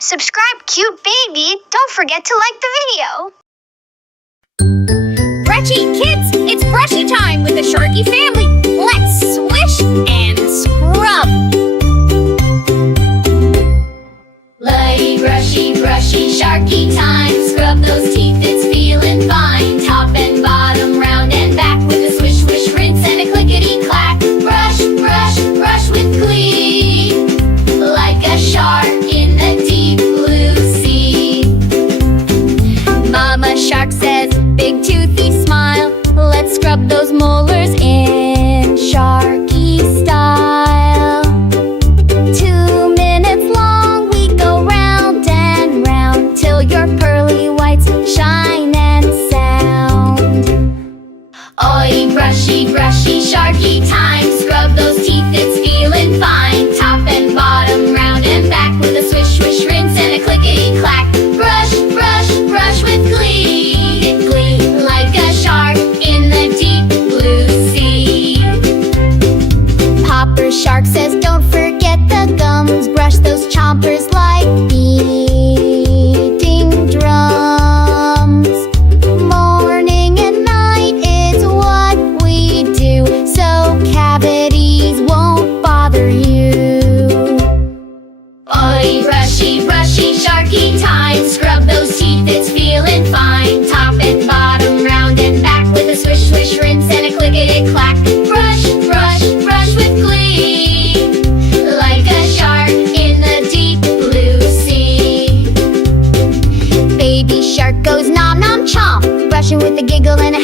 Subscribe, cute baby. Don't forget to like the video. Brushy kids, it's brushy time with the Sharky family. Let's swish and scrub. Lay brushy, brushy, Sharky time. Scrub those teeth, it's feeling fine. Top and bottom, round and back with a swish, swish, rinse and a clickety-clack. Brush, brush, brush with glee, like a shark in the deep blue sea. Mama Shark says, big toothy smile. Let's scrub those molars in Sharky style. 2 minutes long, we go round and round till your pearly whites shine and sound. Oi, brushy, brushy, Sharky time. Scrub those teeth, it's feeling fine. Top and bottom, round and back with a swish, swish, rinse and a clickety-clack. Brush, brush, brush with glee, glee, like a shark in the deep blue sea. Popper Shark says, don't forget the gums. Brush those chompers like beating drums. Morning and night is what we do, so cavities won't bother you. Oi, brushy, brushy, Sharky time. Scrub those teeth, it's feeling fine. Top and bottom, round and back with a swish, swish, rinse and a clickety-clack. Brush, brush, brush with glee, like a shark in the deep blue sea. Baby Shark goes nom nom chomp, brushing with a giggle and a